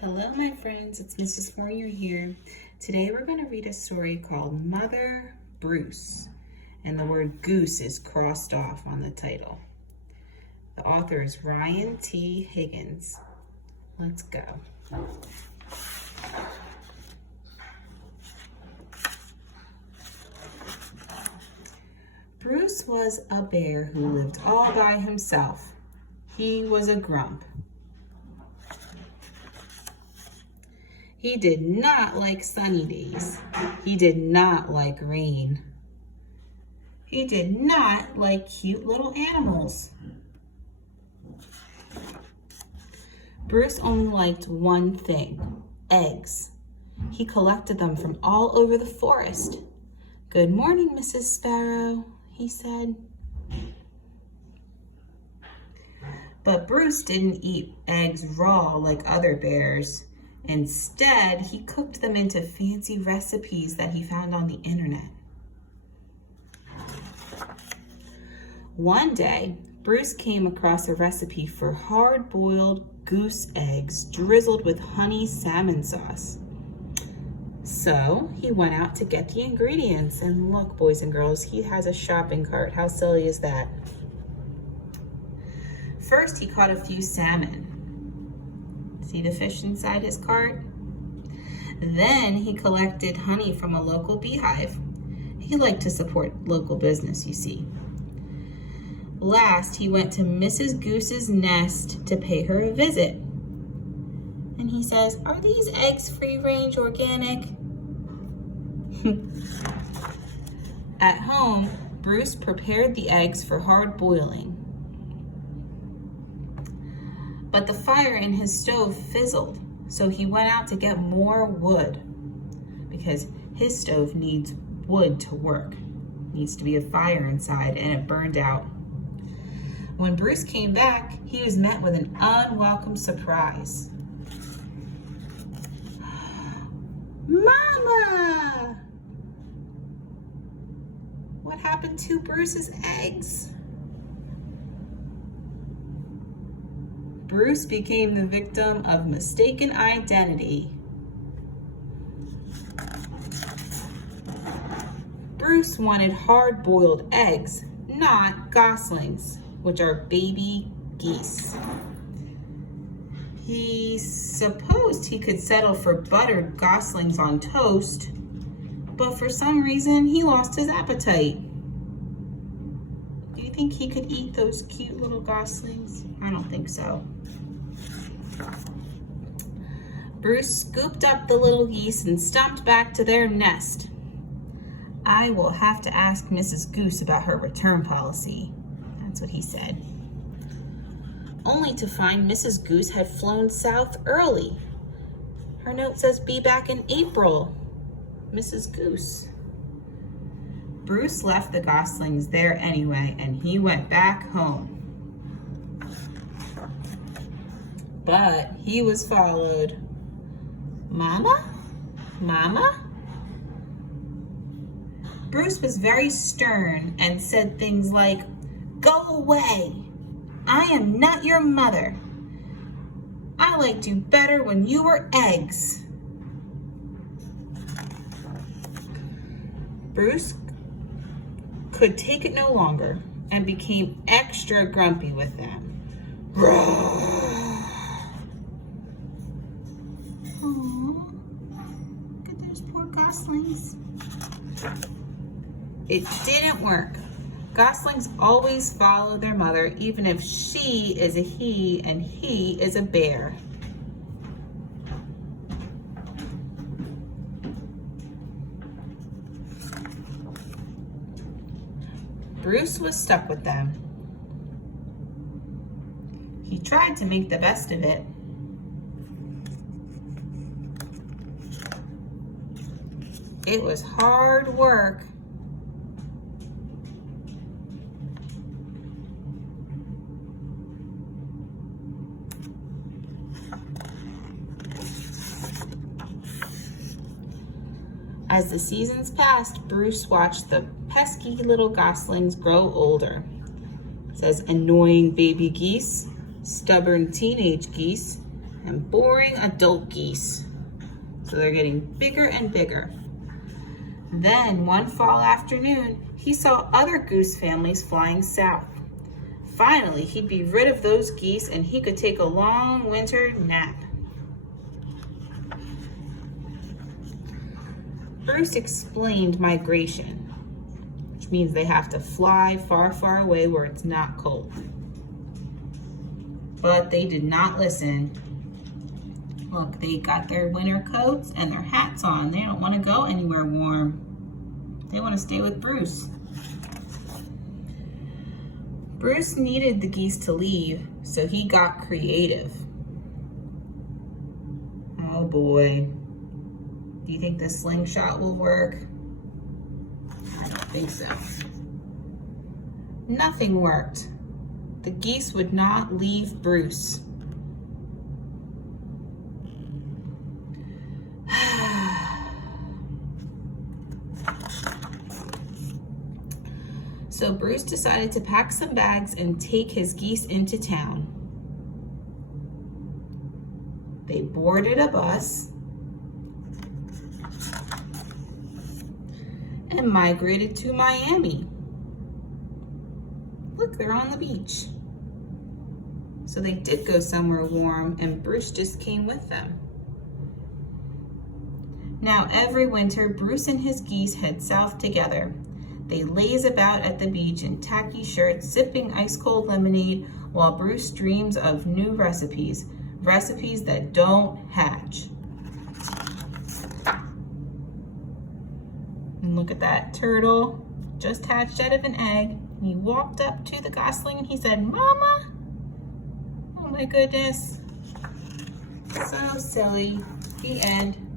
Hello, my friends. It's Mrs. Fournier here. Today we're going to read a story called Mother Bruce, and the word goose is crossed off on the title. The author is Ryan T. Higgins. Let's go. Bruce was a bear who lived all by himself. He was a grump. He did not like sunny days. He did not like rain. He did not like cute little animals. Bruce only liked one thing, eggs. He collected them from all over the forest. "Good morning, Mrs. Sparrow," he said. But Bruce didn't eat eggs raw like other bears. Instead, he cooked them into fancy recipes that he found on the internet. One day, Bruce came across a recipe for hard-boiled goose eggs drizzled with honey salmon sauce. So he went out to get the ingredients, and look, boys and girls, he has a shopping cart. How silly is that? First, he caught a few salmon. See the fish inside his cart? Then he collected honey from a local beehive. He liked to support local business, you see. Last, he went to Mrs. Goose's nest to pay her a visit. And he says, "Are these eggs free-range organic?" At home, Bruce prepared the eggs for hard boiling. But the fire in his stove fizzled, so he went out to get more wood because his stove needs wood to work. Needs to be a fire inside, and it burned out. When Bruce came back, he was met with an unwelcome surprise. "Mama! What happened to Bruce's eggs?" Bruce became the victim of mistaken identity. Bruce wanted hard-boiled eggs, not goslings, which are baby geese. He supposed he could settle for buttered goslings on toast, but for some reason he lost his appetite. Do you think he could eat those cute little goslings? I don't think so. Bruce scooped up the little geese and stomped back to their nest. "I will have to ask Mrs. Goose about her return policy," that's what he said. Only to find Mrs. Goose had flown south early. Her note says, "Be back in April, Mrs. Goose." Bruce left the goslings there anyway, and he went back home. But he was followed. "Mama? Mama?" Bruce was very stern and said things like, "Go away. I am not your mother. I liked you better when you were eggs." Bruce could take it no longer and became extra grumpy with them. Oh, look at those poor goslings. It didn't work. Goslings always follow their mother, even if she is a he and he is a bear. Bruce was stuck with them. He tried to make the best of it. It was hard work. As the seasons passed, Bruce watched the pesky little goslings grow older. It says annoying baby geese, stubborn teenage geese, and boring adult geese. So they're getting bigger and bigger. Then one fall afternoon, he saw other goose families flying south. Finally, he'd be rid of those geese and he could take a long winter nap. Bruce explained migration, which means they have to fly far, far away where it's not cold. But they did not listen. Look, they got their winter coats and their hats on. They don't want to go anywhere warm. They want to stay with Bruce. Bruce needed the geese to leave, so he got creative. Oh boy. Do you think the slingshot will work? I don't think so. Nothing worked. The geese would not leave Bruce. So Bruce decided to pack some bags and take his geese into town. They boarded a bus and migrated to Miami. Look, they're on the beach. So they did go somewhere warm, and Bruce just came with them. Now every winter, Bruce and his geese head south together. They laze about at the beach in tacky shirts, sipping ice-cold lemonade, while Bruce dreams of new recipes that don't hatch. And look at that turtle, just hatched out of an egg. He walked up to the gosling and he said, "Mama!" Oh my goodness. So silly. The end.